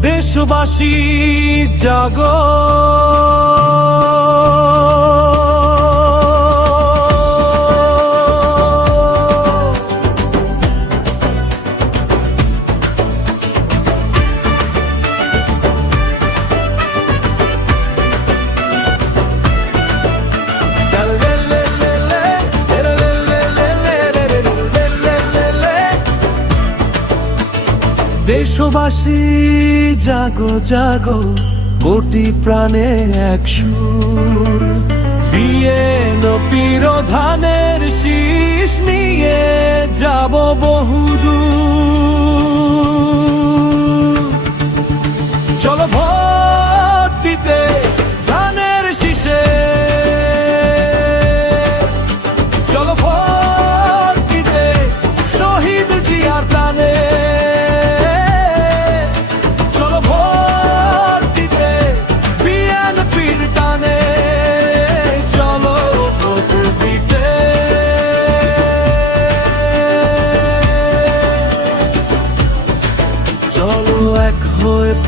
দেশবাসী জাগো। দেশবাসী জাগো জাগো কোটি প্রাণে এক সুর। বিয়ে শীষ নিয়ে যাব বহুদূর।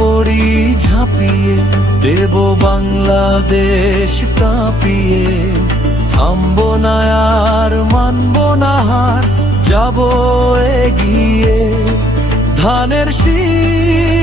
পরি ঝাঁপিয়ে, দেব বাংলাদেশ কাঁপিয়ে। থামব না আর, মানব না হার, যাব এগিয়ে। ধানের শীষ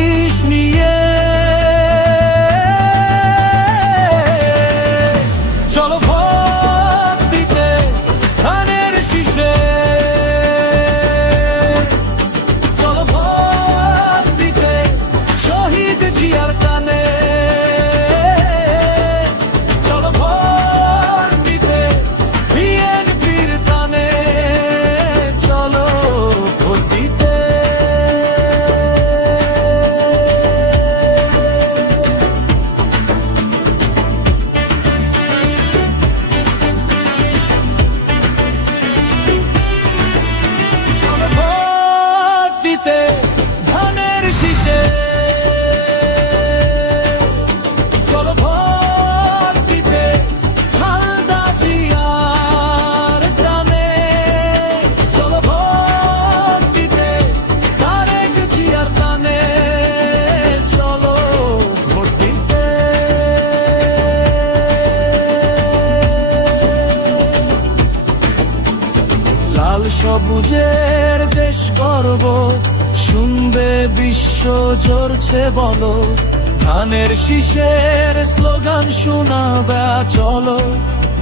সবুজের দেশ গর্ব। শুনবে বিশ্ব জোরছে বলো। ধানের শিশের স্লোগান শোনাবে চলো।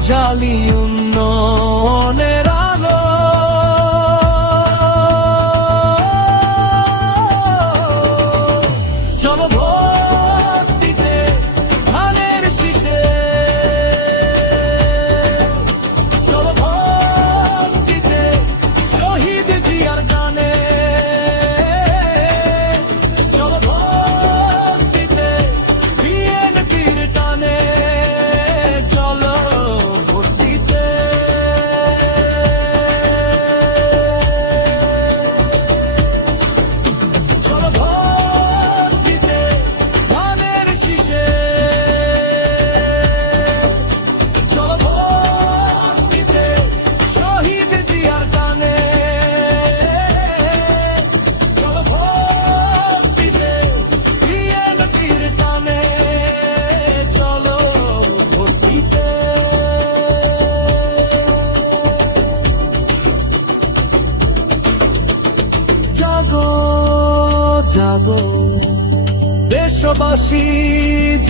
জালি উন্নয়নের আলো। জাগো জাগো। দেশবাসী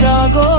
জাগো।